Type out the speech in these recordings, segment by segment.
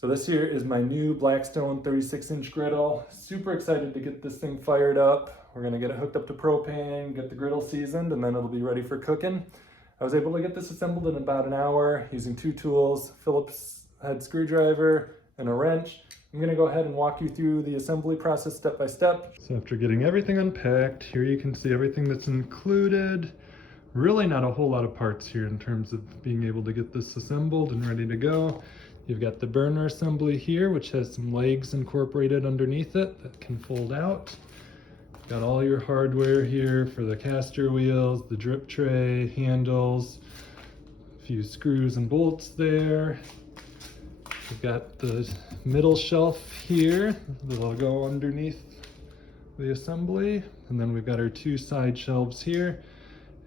So this here is my new Blackstone 36-inch griddle. Super excited to get this thing fired up. We're gonna get it hooked up to propane, get the griddle seasoned, and then it'll be ready for cooking. I was able to get this assembled in about an hour using 2 tools, Phillips head screwdriver and a wrench. I'm gonna go ahead and walk you through the assembly process step by step. So after getting everything unpacked, here you can see everything that's included. Really not a whole lot of parts here in terms of being able to get this assembled and ready to go. You've got the burner assembly here, which has some legs incorporated underneath it that can fold out. Got all your hardware here for the caster wheels, the drip tray, handles, a few screws and bolts there. We've got the middle shelf here that'll go underneath the assembly. And then we've got our 2 side shelves here,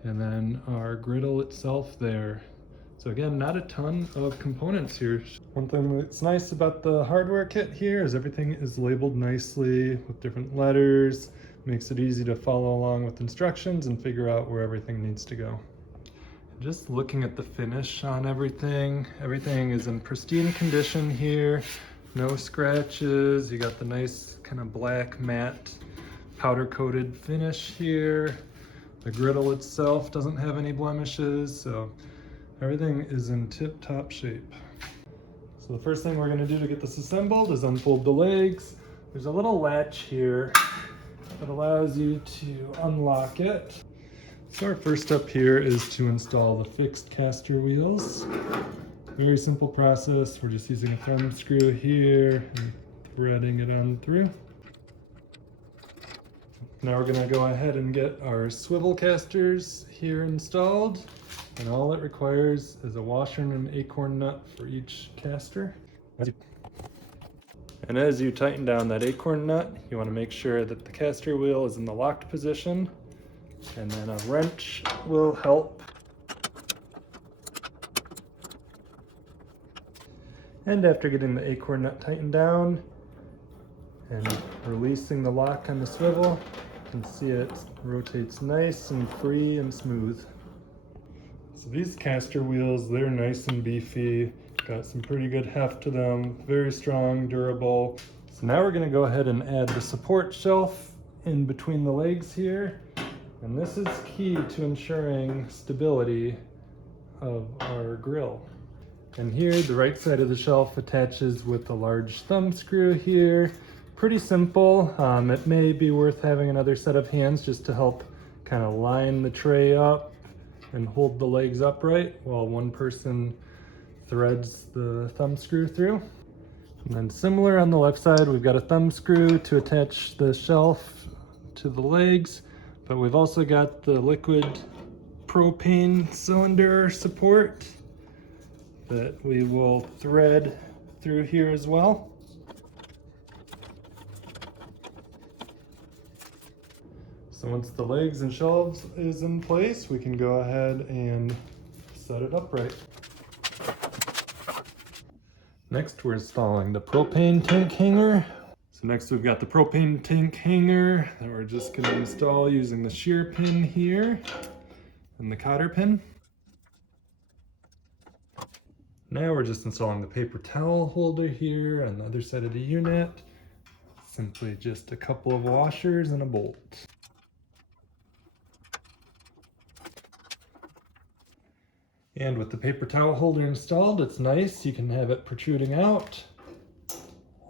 and then our griddle itself there. So again, not a ton of components here. One thing that's nice about the hardware kit here is everything is labeled nicely with different letters. Makes it easy to follow along with instructions and figure out where everything needs to go. Just looking at the finish on everything, everything is in pristine condition here. No scratches. You got the nice kind of black matte powder coated finish here. The griddle itself doesn't have any blemishes, so everything is in tip-top shape. So the first thing we're going to do to get this assembled is unfold the legs. There's a little latch here that allows you to unlock it. So our first step here is to install the fixed caster wheels. Very simple process. We're just using a thumb screw here and threading it on through. Now we're going to go ahead and get our swivel casters here installed. And all it requires is a washer and an acorn nut for each caster. And as you tighten down that acorn nut, you want to make sure that the caster wheel is in the locked position, and then a wrench will help. And after getting the acorn nut tightened down and releasing the lock on the swivel, you can see it rotates nice and free and smooth. So these caster wheels, they're nice and beefy, got some pretty good heft to them, very strong, durable. So now we're going to go ahead and add the support shelf in between the legs here. And this is key to ensuring stability of our grill. And here, the right side of the shelf attaches with a large thumb screw here. Pretty simple. It may be worth having another set of hands just to help kind of line the tray up and hold the legs upright while one person threads the thumb screw through. And then similar on the left side, we've got a thumb screw to attach the shelf to the legs, but we've also got the liquid propane cylinder support that we will thread through here as well. So once the legs and shelves is in place, we can go ahead and set it upright. Next, we're installing the propane tank hanger. So next we've got the propane tank hanger that we're just going to install using the shear pin here and the cotter pin. Now we're just installing the paper towel holder here on the other side of the unit. Simply just a couple of washers and a bolt. And with the paper towel holder installed, it's nice. You can have it protruding out,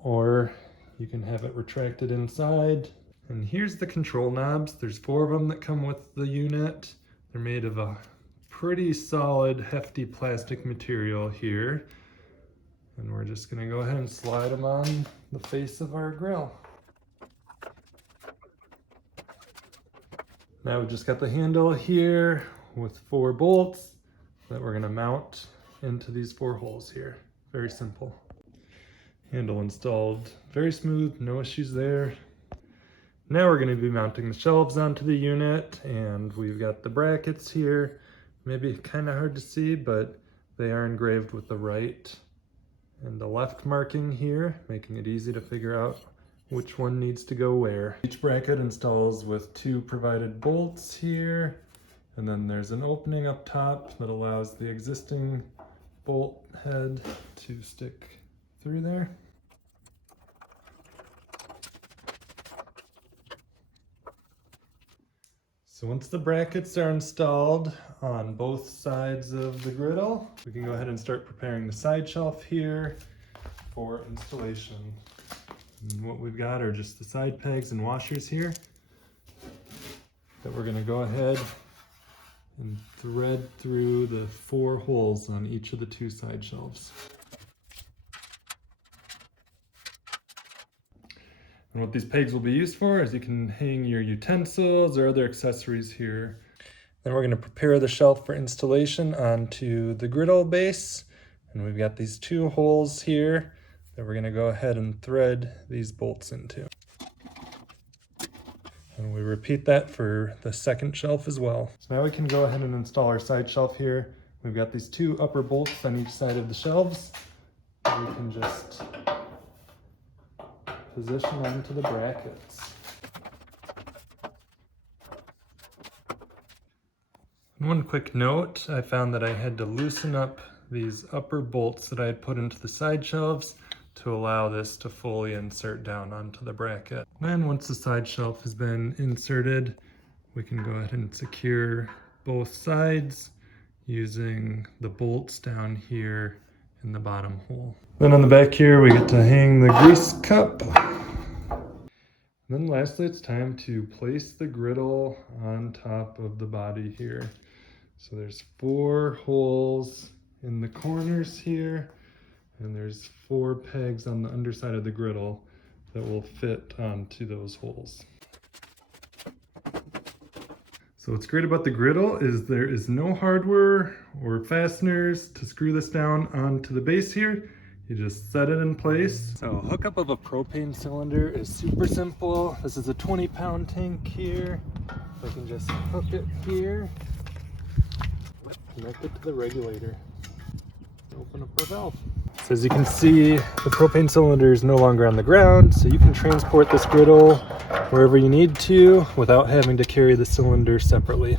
or you can have it retracted inside. And here's the control knobs. There's 4 of them that come with the unit. They're made of a pretty solid, hefty plastic material here. And we're just gonna go ahead and slide them on the face of our grill. Now we've just got the handle here with 4 bolts that we're going to mount into these 4 holes here. Very simple. Handle installed, very smooth, no issues there. Now we're going to be mounting the shelves onto the unit, and we've got the brackets here. Maybe kind of hard to see, but they are engraved with the right and the left marking here, making it easy to figure out which one needs to go where. Each bracket installs with 2 provided bolts here. And then there's an opening up top that allows the existing bolt head to stick through there. So once the brackets are installed on both sides of the griddle, we can go ahead and start preparing the side shelf here for installation. And what we've got are just the side pegs and washers here that we're going to go ahead and thread through the 4 holes on each of the 2 side shelves. And what these pegs will be used for is you can hang your utensils or other accessories here. Then we're going to prepare the shelf for installation onto the griddle base. And we've got these 2 holes here that we're going to go ahead and thread these bolts into. And we repeat that for the second shelf as well. So now we can go ahead and install our side shelf here. We've got these 2 upper bolts on each side of the shelves. We can just position onto the brackets. And one quick note, I found that I had to loosen up these upper bolts that I had put into the side shelves to allow this to fully insert down onto the bracket. Then once the side shelf has been inserted, we can go ahead and secure both sides using the bolts down here in the bottom hole. Then on the back here, we get to hang the grease cup. And then lastly, it's time to place the griddle on top of the body here. So there's 4 holes in the corners here, and there's 4 pegs on the underside of the griddle that will fit onto those holes. So what's great about the griddle is there is no hardware or fasteners to screw this down onto the base here. You just set it in place. So hookup of a propane cylinder is super simple. This is a 20-pound tank here. I can just hook it here, connect it to the regulator, open up our valve. So as you can see, the propane cylinder is no longer on the ground, so you can transport this griddle wherever you need to without having to carry the cylinder separately.